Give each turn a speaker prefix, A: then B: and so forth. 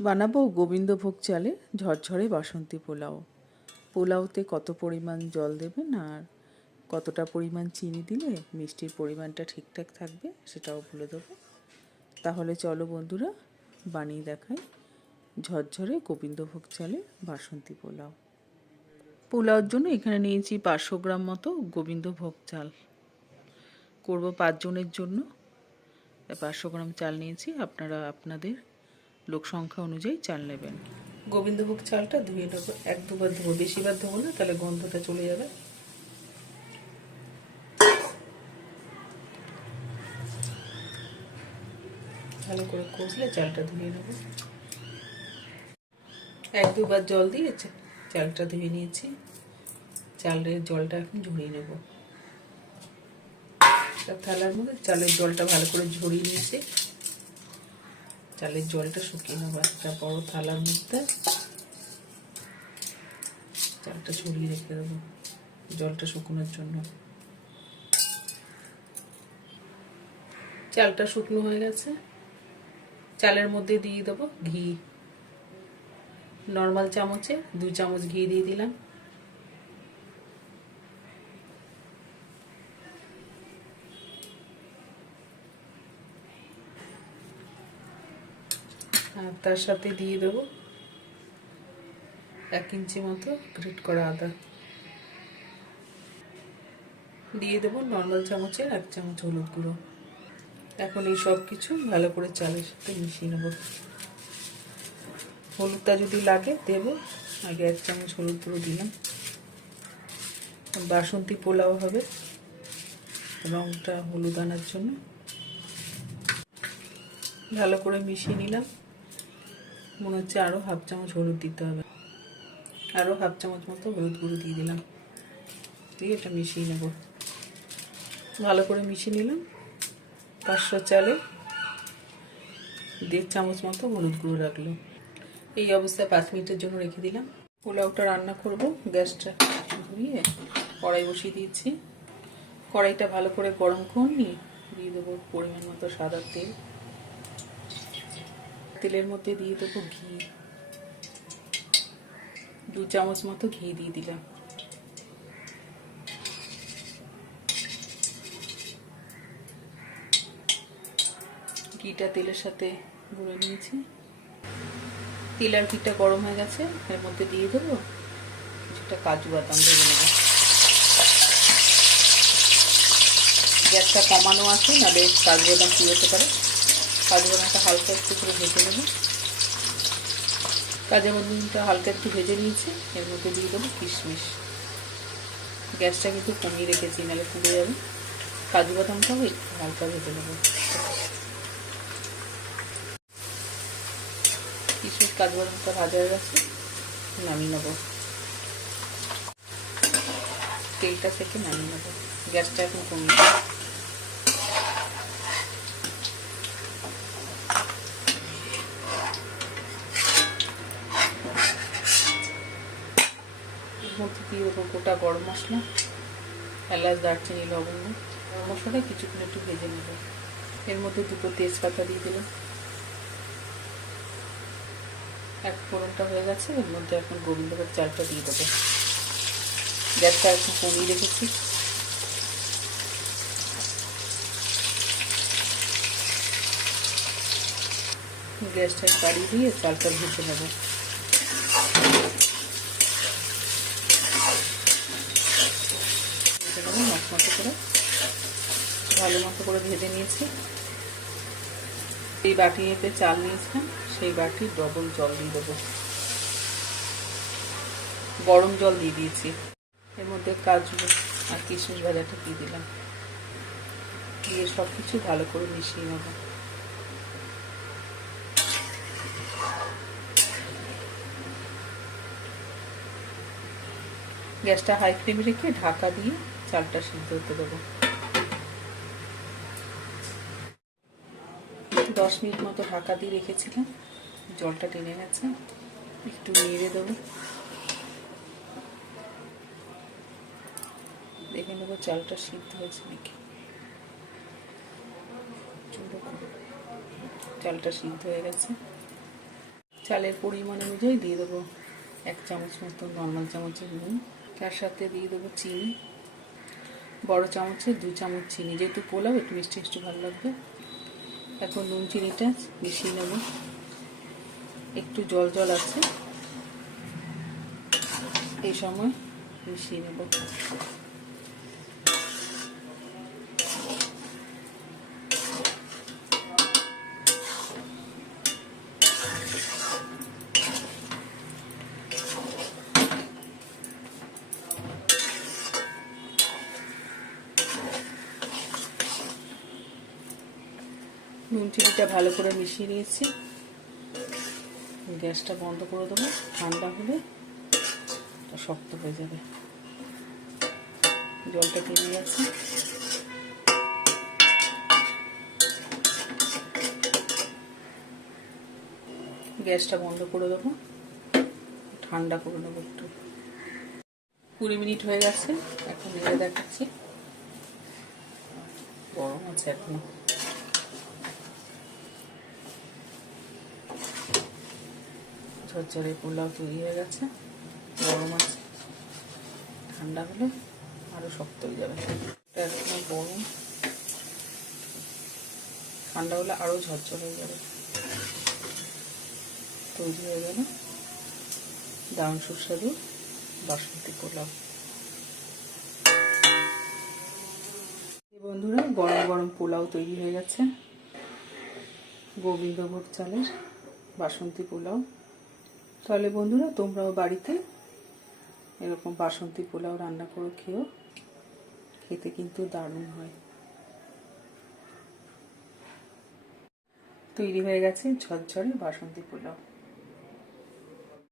A: বানাবো গোবিন্দভোগ চালে ঝরঝরে বাসন্তী পোলাও। পোলাওতে কত পরিমাণ জল দেবেন আর কতটা পরিমাণ চিনি দিলে মিষ্টির পরিমাণটা ঠিকঠাক থাকবে সেটাও বলে দেবো। তাহলে চলো বন্ধুরা, বানিয়ে দেখাই ঝরঝরে গোবিন্দভোগ চালে বাসন্তী পোলাও। পোলাওর জন্য এখানে নিয়েছি পাঁচশো গ্রাম মতো গোবিন্দভোগ চাল। করব পাঁচজনের জন্য। পাঁচশো গ্রাম চাল নিয়েছি, আপনারা আপনাদের লোক সংখ্যা অনুযায়ী চাল নেবেন। গোবিন্দভোগ চালটা ধুয়ে নেব। এক দুবার ধোবো। বেশিবার ধোবো না, তাহলে গন্ধটা চলে যাবে। ভালো করে কষলে চালটা ধুয়ে নেব। এক দুবার জল দিয়ে চালটা ধুয়ে নিয়েছি। চালের জলটা এখন ঝরিয়ে নেব। থালার মধ্যে চালের জলটা ভালো করে ঝরিয়ে নিয়েছি। চালের জলটা শুকিয়ে নেব একটা বড় থালার মধ্যে। চালটা ছড়িয়ে রেখে দেবো জলটা শুকনোর জন্য। চালটা শুকনো হয়ে গেছে। চালের মধ্যে দিয়ে দেবো ঘি। নর্মাল চামচে দুই চামচ ঘি দিয়ে দিলাম। আর তার সাথে দিয়ে দেবো। এক ইঞ্চি মতো গ্রেট করা আদা। দিয়ে দেবো নর্মাল চামচের এক চামচ হলুদ গুঁড়ো। এখন এই সব কিছু ভালো করে চালের সাথে মিশিয়ে নেব। হলুদটা যদি লাগে দেবো। আগে এক চামচ হলুদ গুঁড়ো দিলাম। বাসন্তী পোলাও হবে। রঙটা হলুদ আনার জন্য। ভালো করে মিশিয়ে নিলাম। মনে হচ্ছে আরও হাফ চামচ হলুদ দিতে হবে। আরও হাফ চামচ মতো হলুদ গুঁড়ো দিয়ে দিলাম। দিয়ে এটা মিশিয়ে নেব। ভালো করে মিশিয়ে নিলাম। পাঁচশো চালে দেড় চামচ মতো হলুদ গুঁড়ো রাখল এই অবস্থায় পাঁচ মিনিটের জন্য রেখে দিলাম। পোলাওটা রান্না করব। গ্যাসটা ধুয়ে কড়াই বসিয়ে দিয়েছি। কড়াইটা ভালো করে গরম করে নিয়ে দিয়ে দেবো পরিমাণ মতো সাদা তেল। তেলের মধ্যে দিয়ে দেবো ঘি। দু চামচ মতো ঘি দিয়ে দিলাম। ঘিটা তেলের সাথে গুঁড়ে নিয়েছি। তেল আর ঘিটা গরম হয়ে গেছে, এর মধ্যে দিয়ে দেবো কিছুটা কাজু বাদাম ভেজে নেব। গ্যাসটা কমানো আছে না বেশ কাজু বাদাম পুড়োতে পারে। কাজু বাদামটা হালকা একটু করে ভেজে নেব। কাজু বাদামটা হালকা একটু ভেজে নিয়েছি, এর মধ্যে দিয়ে দেবো কিশমিশ। গ্যাসটা কিন্তু কমিয়ে রেখেছি, নাহলে পুড়ে যাবে। কাজু বাদামটাও একটু হালকা ভেজে নেব। কিশমিশ কাজু বাদামটা ভাজা হয়ে গেছে, নামিয়ে নেব। তেলটা থেকে নামিয়ে নেব। গ্যাসটা এখন কমিয়ে মধ্যে দিয়ে দেবো গোটা গরম মশলা, এলাচ, দারচিনি, লবঙ্গ গরম মশলাটা কিছুক্ষণ একটু ভেজে নেব। এর মধ্যে দুটো তেজপাতা দিয়ে দিলাম। এক ফোড়নটা হয়ে গেছে, এর মধ্যে এখন গোবিন্দভোগ চালটা দিয়ে দেবো। গ্যাসটা এখন কমিয়ে রেখেছি। গ্যাসটা বাড়িয়ে দিয়ে চালটা ভেজে নেব মতো করে ভালো মতো করে ভেজে নিয়েছি। এই বাটি এতে চাল নিয়েছিলাম, সেই বাটি ডবল জল দিয়ে দেবো। গরম জল দিয়ে দিয়েছি। এর মধ্যে কাজু আর কিশমিশ ভাজাটা দিয়ে দিলাম। দিয়ে সব কিছু ভালো করে মিশিয়ে নেব। গ্যাসটা হাই ফ্লেমে রেখে ঢাকা দিয়ে চালটা সিদ্ধ হতে দেবো। দশ মিনিট মতো ঢাকা দিয়ে রেখেছিলাম। জলটা টেনে গেছে। একটু নেড়ে দেবো। দেখে নেব চালটা সিদ্ধ হয়েছে নাকি। চালটা সিদ্ধ হয়ে গেছে। চালের পরিমাণ অনুযায়ী দিয়ে দেবো এক চামচ মতো নর্মাল চামচের নুন। তার সাথে দিয়ে দেবো চিনি। বড় চামচে দু চামচ চিনি। যেহেতু পোলাও, একটু মিষ্টি মিষ্টি ভালো লাগবে। এখন নুন চিনিটা মিশিয়ে নেব। একটু জল জল আছে। এই সময় মিশিয়ে নেব। নুন চিনিটা ভালো করে মিশিয়ে নিয়েছি। গ্যাসটা বন্ধ করে দেবো। ঠান্ডা হলে শক্ত হয়ে যাবে। জলটা কমে গেছে। গ্যাসটা বন্ধ করে দেবো। ঠান্ডা করে নেব একটু। কুড়ি মিনিট হয়ে গেছে। এখন নেড়ে দেখাচ্ছি। গরম আছে এখনও। ঝরঝরে পোলাও তৈরি হয়ে গেছে, গরম আছে। ঠান্ডা হলে আরও শক্ত হয়ে যাবে। গরম। ঠান্ডা হলে আরও ঝরঝর হয়ে যাবে। তৈরি হয়ে গেল দারুণ সুস্বাদু বাসন্তী পোলাও। বন্ধুরা, গরম গরম পোলাও তৈরি হয়ে গেছে। গোবিন্দভোগ চালের বাসন্তী পোলাও। তাহলে বন্ধুরা, তোমরাও বাড়িতে এরকম বাসন্তী পোলাও রান্না করে খেও। খেতে কিন্তু দারুণ হয়। তৈরি হয়ে গেছে ঝরঝরে বাসন্তী পোলাও।